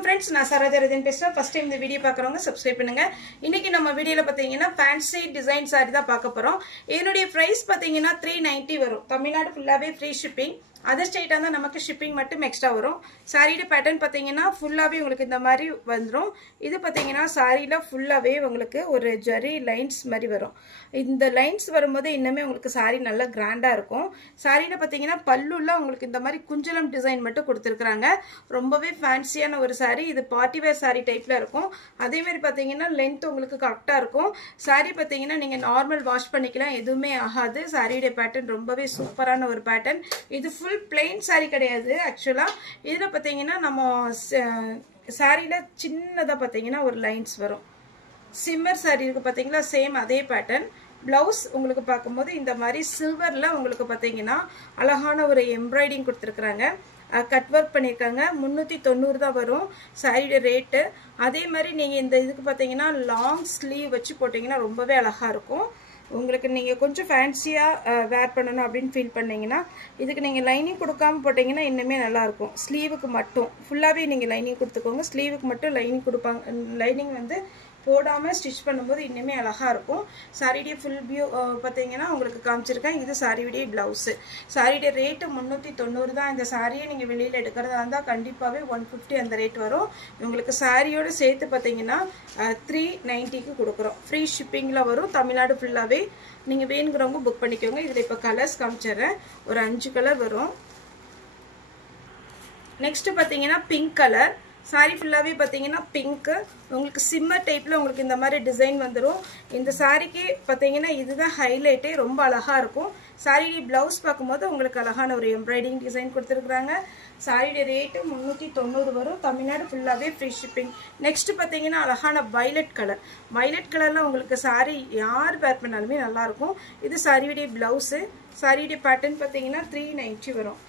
வணக்கம் फ्रेंड्स நான் சரோஜா ரஜன் பேசுறேன் ஃபர்ஸ்ட் டைம் இந்த வீடியோ பார்க்கறவங்க Subscribe பண்ணுங்க இன்னைக்கு நம்ம வீடியோல பாத்தீங்கன்னா ஃபேன்சி டிசைன் saree தான் பார்க்க போறோம் இதனுடைய பிரைஸ் பாத்தீங்கன்னா 390 வரும் தமிழ்நாடு ஃபுல்லாவே ஃப்ரீ ஷிப்பிங் அதர் ஸ்டேட்டா தான் நமக்கு ஷிப்பிங் மட்டும் எக்ஸ்ட்ரா வரும் சாரியோட பேட்டர்ன் பாத்தீங்கன்னா ஃபுல்லாவே உங்களுக்கு இந்த மாதிரி வந்துரும் இது பாத்தீங்கன்னா சாரியில ஃபுல்லாவே உங்களுக்கு ஒரு ஜரி லைன்ஸ் மாதிரி வரும் இந்த லைன்ஸ் வரும்போது இன்னமே உங்களுக்கு சாரி நல்ல கிராண்டா இருக்கும் சாரியில பாத்தீங்கன்னா பல்லுல உங்களுக்கு இந்த மாதிரி குஞ்சலம் டிசைன் மட்டும் கொடுத்திருக்காங்க ரொம்பவே ஃபேன்சியான ஒரு சாரி இது பார்ட்டி வேர் சாரி டைப்ல இருக்கும் அதே மாதிரி பாத்தீங்கன்னா லெந்த் உங்களுக்கு கரெக்ட்டா இருக்கும் சாரி பாத்தீங்கன்னா நீங்க நார்மல் வாஷ் பண்ணிக்கலாம் எதுவுமே ஆகாது சாரியோட பேட்டர்ன் ரொம்பவே சூப்பரான ஒரு பேட்டர்ன் இது full plain saree கிடையாது एक्चुअली இதுல பாத்தீங்கன்னா நம்ம சாரியில சின்னதா பாத்தீங்கன்னா ஒரு லைன்ஸ் வரும் சிம்மர் saree இருக்கு பாத்தீங்களா சேம் அதே பேட்டர்ன் ब्लाउஸ் உங்களுக்கு பாக்கும்போது இந்த மாதிரி சில்வர்ல உங்களுக்கு பாத்தீங்கன்னா அழகான ஒரு எம்ப்ராய்டிங் கொடுத்திருக்காங்க கட் வர்க் பண்ணிருக்காங்க 390 தான் வரும் சாரியோட ரேட் அதே மாதிரி நீங்க இந்த இதுக்கு பாத்தீங்கன்னா லாங் ஸ்லீவ் வச்சு போட்டீங்கன்னா ரொம்பவே அழகா இருக்கும் உங்களுக்கு நீங்க கொஞ்சம் ஃபேன்சியா வேர் பண்ணனும் அப்படினு ஃபீல் பண்ணீங்கனா இதுக்கு நீங்க லைனிங் கொடுக்காம போட்டீங்கன்னா இன்னுமே நல்லா இருக்கும் ஸ்லீவுக்கு மட்டும் ஃபுல்லாவே நீங்க லைனிங் கொடுத்துக்கோங்க ஸ்லீவுக்கு மட்டும் லைனிங் கொடுப்பாங்க லைனிங் வந்து போடாம ஸ்டிட்ச் பண்ணும்போது இன்னுமே அழகா இருக்கும் சாரியோட ফুল வியூ பாத்தீங்கன்னா உங்களுக்கு காமிச்சிருக்கேன் இது சாரியோட ब्लाउஸ் சாரியோட ரேட் 390 தான் இந்த சாரியை நீங்க வெளியில எடுக்கறதா இருந்தா கண்டிப்பாவே 150 அந்த ரேட் வரும் உங்களுக்கு சாரியோட சேர்த்து பாத்தீங்கன்னா 390 க்கு கொடுக்கிறோம் ஃப்ரீ ஷிப்பிங்ல வரும் தமிழ்நாடு ஃபுல்லாவே நீங்க வேணும்ங்கறவங்க புக் பண்ணிக்கோங்க இதுல இப்ப கலர்ஸ் காமிச்சறேன் ஒரு 5 கலர் வரும் நெக்ஸ்ட் பாத்தீங்கன்னா பிங்க் கலர் सारी फुल्लावे पातींगना पिंक உங்களுக்கு சிம்மர் டைப்ல உங்களுக்கு இந்த மாதிரி டிசைன் வந்துரும் இந்த சாரிக்கு பாத்தீங்கன்னா இதுதான் ஹைலைட் ரொம்ப அழகா இருக்கும் சாரியோட ब्लाउஸ் பாக்கும்போது உங்களுக்கு அழகான ஒரு எம்ப்ராய்டிங் டிசைன் கொடுத்திருக்காங்க சாரியோட ரேட் 390 வரும் தமிழ்நாடு ஃபுல்லாவே ஃப்ரீ ஷிப்பிங் நெக்ஸ்ட் பாத்தீங்கன்னா அழகான வயலட் கலர்ல உங்களுக்கு சாரி யார் வேர் பண்ணாலுமே நல்லா இருக்கும் இது சாரியோட ब्लाउஸ் சாரியோட பேட்டர்ன் பாத்தீங்கன்னா 390 வரும்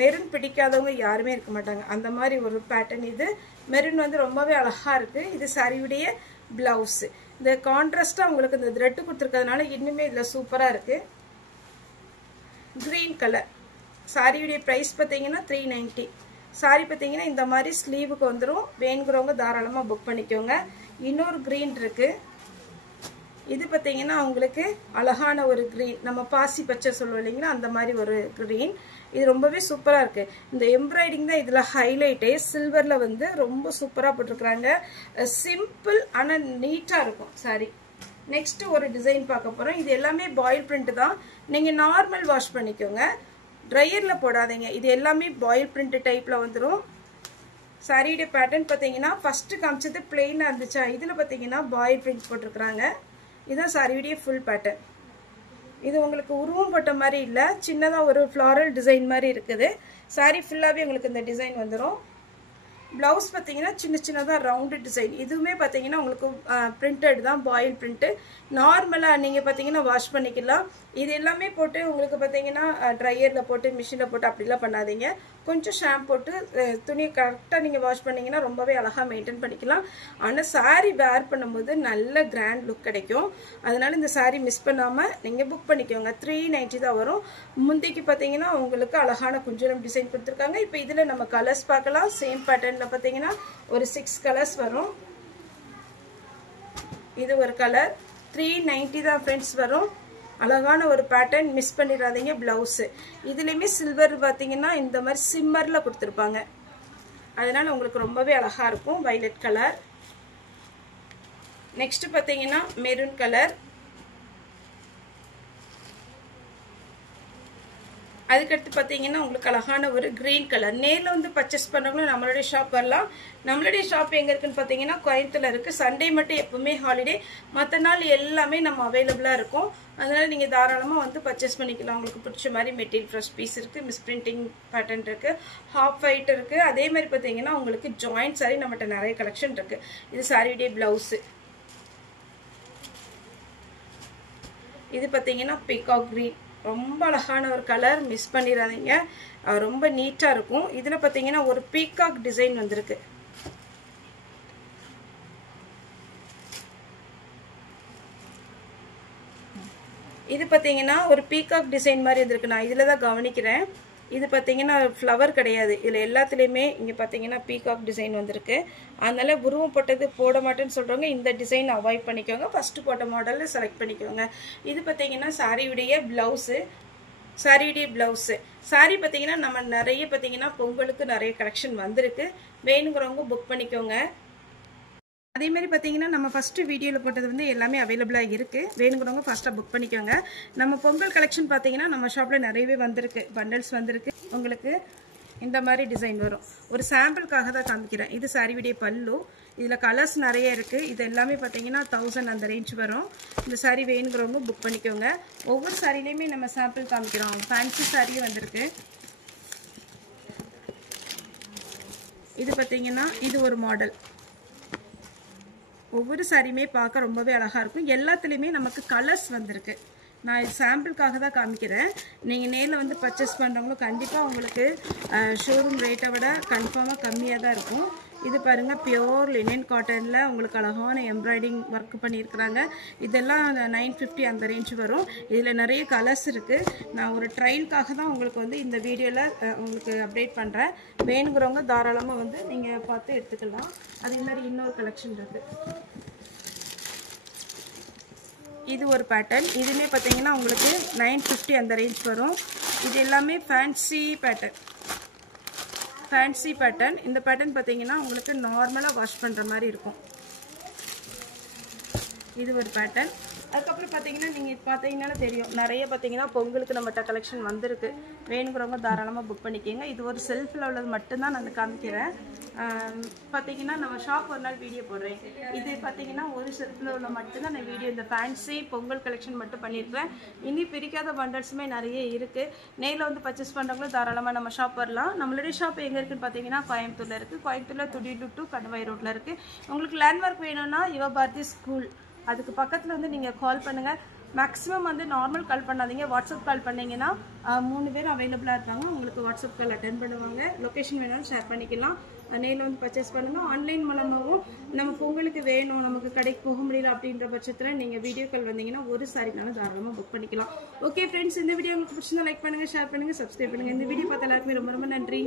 மெரூன் பிடிக்காதவங்க யாருமே இருக்க மாட்டாங்க அந்த மாதிரி ஒரு பேட்டர்ன் இது மெரூன் வந்து ரொம்பவே அழகா இருக்கு இது சாரியோட ब्लाउஸ் இந்த கான்ட்ராஸ்டா உங்களுக்கு இந்த thread கொடுத்திருக்கிறதுனால இன்னுமே இதுல சூப்பரா இருக்கு green கலர் சாரியோட பிரைஸ் பாத்தீங்கன்னா 390 சாரி பாத்தீங்கன்னா இந்த மாதிரி ஸ்லீவுக்கு வந்துரும் வேணும்ங்கறவங்க தாராளமா புக் பண்ணிக்கோங்க இன்னொரு green இருக்கு இது பாத்தீங்கன்னா உங்களுக்கு அழகான ஒரு green நம்ம பாசி பச்சை சொல்லுவோம் இல்லீங்களா அந்த மாதிரி ஒரு green இது ரொம்பவே சூப்பரா இருக்கு இந்த எம்ப்ராய்டிங் தான் இதுல ஹைலைட் சில்வர்ல வந்து ரொம்ப சூப்பரா போட்டுருக்காங்க சிம்பிள் ஆனா நீட்டா இருக்கும் சாரி நெக்ஸ்ட் ஒரு டிசைன் பார்க்க போறோம் இது எல்லாமே பாயில் பிரிண்ட் தான் நீங்க நார்மல் வாஷ் பண்ணிக்கோங்க ட்ரையர்ல போடாதீங்க இது எல்லாமே பாயில் பிரிண்ட் டைப்ல வந்துரும் சாரியோட பேட்டர்ன் பாத்தீங்கன்னா ஃபர்ஸ்ட் காமிச்சது பிளைனா இருந்துச்சு இதுல பாத்தீங்கன்னா பாயில் பிரிண்ட் போட்டுருக்காங்க இதான் சாரியோட ஃபுல் பேட்டர்ன் இது உங்களுக்கு உருவம் போட்ட மாதிரி இல்ல சின்னதா ஒரு floral டிசைன் மாதிரி இருக்குது சாரி ஃபுல்லாவே உங்களுக்கு இந்த டிசைன் வந்துரும் ब्लाउஸ் பாத்தீங்கன்னா சின்னதா ரவுண்ட் டிசைன் இதுவுமே பாத்தீங்கன்னா உங்களுக்கு பிரிண்டட் தான் பாயில் பிரிண்ட் நார்மலா நீங்க பாத்தீங்கன்னா வாஷ் பண்ணிக்கலாம் இது எல்லாமே போட்டு உங்களுக்கு பாத்தீங்கன்னா ட்ரையர்ல போட்டு மெஷின்ல போட்டு அப்படிலாம் பண்ணாதீங்க கொஞ்சம் ஷாம்பு போட்டு துணி கரெக்ட்டா நீங்க வாஷ் பண்ணீங்கன்னா ரொம்பவே அழகா மெயின்टेन பண்ணிக்கலாம் ஆனா சாரி வேர் பண்ணும்போது நல்ல கிராண்ட் லுக் கிடைக்கும் அதனால இந்த சாரி மிஸ் பண்ணாம நீங்க புக் பண்ணிக்கோங்க 390 தான் வரும் முந்திக்கு பாத்தீங்கன்னா உங்களுக்கு அழகான குஞ்சலம் டிசைன் கொடுத்திருக்காங்க இப்போ இதுல நம்ம கலர்ஸ் பார்க்கலாம் சேம் பேட்டர்ன் பாத்தீங்கன்னா ஒரு 6 கலர்ஸ் வரும் இது ஒரு கலர் 390 தான் फ्रेंड्स வரும் அழகான ஒரு பேட்டர்ன் மிஸ் பண்ணிராதீங்க ब्लाउஸ் இதுலயுமே சில்வர் பாத்தீங்கன்னா இந்த மாதிரி சிம்மர்ல கொடுத்திருப்பாங்க அதனால உங்களுக்கு ரொம்பவே அழகா இருக்கும் வயலட் கலர் நெக்ஸ்ட் பாத்தீங்கன்னா மெரூன் கலர் அதுக்கு அடுத்து பாத்தீங்கன்னா உங்களுக்கு அழகான ஒரு green கலர் நேர்ல வந்து பர்சேஸ் பண்ணவங்க நம்மளுடைய ஷாப் வரலாம் நம்மளுடைய ஷாப் எங்க இருக்குன்னு பாத்தீங்கன்னா கோயம்புத்தூர்ல இருக்கு சண்டே மட்டும் எப்பவுமே ஹாலிடே மத்த நாள் எல்லாமே நம்ம அவேலபிளா இருக்கும் அதனால நீங்க தாராளமா வந்து பர்சேஸ் பண்ணிக்கலாம் உங்களுக்கு பிடிச்ச மாதிரி மெட்டீரியல் ஃப்ரெஷ் பீஸ் இருக்கு மிஸ் பிரிண்டிங் பேட்டர்ன் இருக்கு ஹாஃப் ஒயிட் இருக்கு அதே மாதிரி பாத்தீங்கன்னா உங்களுக்கு ஜாயிண்ட் சாரி நம்மட்ட நிறைய கலெக்ஷன் இருக்கு இது சாரியோட ब्लाउஸ் இது பாத்தீங்கன்னா பீகாக் green ரொம்ப அழகான ஒரு கலர் மிஸ் பண்ணிராதீங்க ரொம்ப நீட்டா இருக்கும் இதுல பாத்தீங்கன்னா ஒரு பீகாக் டிசைன் வந்திருக்கு இது பாத்தீங்கன்னா ஒரு பீகாக் டிசைன் மாதிரி வந்திருக்கு நான் இதுல தான் கவனிக்கிறேன் இது பார்த்தீங்கன்னா ஃப்ளவர் கிடையாது, இதில் எல்லாத்துலேயுமே இங்கே பார்த்தீங்கன்னா பீகாக் டிசைன் வந்திருக்கு. அதனால உருவம் போட்டது போட மாட்டேன்னு சொல்கிறவங்க இந்த டிசைன் அவாய்ட் பண்ணிக்கோங்க, ஃபஸ்ட்டு போட்ட மாடலில் செலக்ட் பண்ணிக்கோங்க. இது பார்த்தீங்கன்னா சாரியுடைய ப்ளவுஸு, சாரியுடைய ப்ளவுஸு. சாரி பார்த்தீங்கன்னா நம்ம நிறைய பார்த்தீங்கன்னா பொங்கலுக்கு நிறைய கலெக்ஷன் வந்திருக்கு, வேணுங்கிறவங்க புக் பண்ணிக்கோங்க. அதே மாதிரி பார்த்தீங்கன்னா நம்ம ஃபஸ்ட்டு வீடியோவில் போட்டது வந்து எல்லாமே அவைலபிளாக இருக்குது, வேணுங்கிறவங்க ஃபஸ்ட்டாக புக் பண்ணிக்கோங்க. நம்ம பொங்கல் கலெக்ஷன் பார்த்தீங்கன்னா நம்ம ஷாப்பில் நிறையவே வந்திருக்கு, பண்டல்ஸ் வந்திருக்கு. உங்களுக்கு இந்த மாதிரி டிசைன் வரும், ஒரு சாம்பிளுக்காக தான் காமிக்கிறேன். இது சாரியுடைய பல்லு, இதில் கலர்ஸ் நிறைய இருக்குது. இது எல்லாமே பார்த்தீங்கன்னா 1000 அந்த ரேஞ்ச் வரும். இந்த சாரீ வேணுங்கிறவங்க புக் பண்ணிக்கோங்க. ஒவ்வொரு சாரிலையுமே நம்ம சாம்பிள் காமிக்கிறோம். ஃபேன்சி சாரியும் வந்திருக்கு. இது பார்த்தீங்கன்னா இது ஒரு மாடல். ஒவ்வொரு சாரியுமே பார்க்க ரொம்பவே அழகாக இருக்கும். எல்லாத்துலேயுமே நமக்கு கலர்ஸ் வந்திருக்கு. நான் இது சாம்பிளுக்காக தான் காமிக்கிறேன். நீங்கள் நேரில் வந்து பர்ச்சேஸ் பண்ணுறவங்களும் கண்டிப்பாக உங்களுக்கு ஷோரூம் ரேட்டை விட கன்ஃபார்மாக கம்மியாக தான் இருக்கும். இது பாருங்கள், பியோர் லினன் காட்டனில் உங்களுக்கு அழகான எம்ப்ராய்டிங் ஒர்க் பண்ணியிருக்கிறாங்க. இதெல்லாம் 950 அந்த ரேஞ்ச் வரும். இதில் நிறைய கலர்ஸ் இருக்குது. நான் ஒரு ட்ரையலுக்காக தான் உங்களுக்கு வந்து இந்த வீடியோவில் உங்களுக்கு அப்டேட் பண்ணுறேன். வேணுங்கிறவங்க தாராளமாக வந்து நீங்கள் பார்த்து எடுத்துக்கலாம். அதே மாதிரி இன்னொரு கலெக்ஷன் இருக்குது. இது ஒரு பேட்டர்ன், இதுவுமே பார்த்தீங்கன்னா உங்களுக்கு 950 அந்த ரேஞ்ச் வரும். இது எல்லாமே ஃபேன்சி பேட்டர்ன், ஃபேன்சி பேட்டர்ன். இந்த பேட்டர்ன் பார்த்தீங்கன்னா உங்களுக்கு நார்மலாக வாஷ் பண்ணுற மாதிரி இருக்கும். இது ஒரு பேட்டர்ன். அதுக்கப்புறம் பார்த்தீங்கன்னா நீங்கள் பார்த்தீங்கன்னா தெரியும், நிறைய பார்த்தீங்கன்னா பொங்கலுக்கு நம்மகிட்ட கலெக்ஷன் வந்திருக்கு, வேணுங்கிறவங்க தாராளமாக புக் பண்ணிக்கோங்க. இது ஒரு செல்ஃபில் உள்ளது மட்டும்தான் நான் காமிக்கிறேன். பார்த்தீங்கன்னா நம்ம ஷாப் ஒரு நாள் வீடியோ போடுறேன். இது பார்த்தீங்கன்னா ஒரு செல்ஃபில் உள்ள மட்டும்தான் நான் வீடியோ, இந்த ஃபேன்சி பொங்கல் கலெக்ஷன் மட்டும் பண்ணியிருக்கிறேன். இனி பிரிக்காத பண்டல்ஸுமே நிறைய இருக்குது. நேரில் வந்து பர்ச்சேஸ் பண்ணுறவங்களும் தாராளமாக நம்ம ஷாப் வரலாம். நம்மளுடைய ஷாப் எங்கே இருக்குதுன்னு பார்த்தீங்கன்னா கோயம்புத்தூரில் இருக்குது. கோயம்புத்தூரில் துடியலூர் டு கணவாய் ரோட்டில் இருக்குது. உங்களுக்கு லேண்ட்மார்க் வேணும்னா யுவபாரதி ஸ்கூல் அதுக்கு பக்கத்தில் வந்து நீங்கள் கால் பண்ணுங்கள். மேக்ஸிமம் வந்து நார்மல் கால் பண்ணாதீங்க, வாட்ஸ்அப் கால் பண்ணிங்கன்னா 3 பேர் அவைலபிளாக இருப்பாங்க. உங்களுக்கு வாட்ஸ்அப் கால் அட்டென்ட் பண்ணுவாங்க. லொக்கேஷன் வேணாலும் ஷேர் பண்ணிக்கலாம். நேரில் வந்து பர்ச்சேஸ் பண்ணுங்கள். ஆன்லைன் மூலமாகவும் நம்ம பொங்கலுக்கு வேணும், நமக்கு கடைக்கு போக முடியல அப்படின்ற பட்சத்தில் நீங்கள் வீடியோ கால் வந்தீங்கன்னா ஒரு சாரினாலும் தாராளமாக புக் பண்ணிக்கலாம். ஓகே ஃப்ரெண்ட்ஸ், இந்த வீடியோ உங்களுக்கு பிடிச்சிருந்தா லைக் பண்ணுங்கள், ஷேர் பண்ணுங்கள், சப்ஸ்கிரைப் பண்ணுங்கள். இந்த வீடியோ பார்த்த எல்லாருக்குமே ரொம்ப ரொம்ப நன்றி.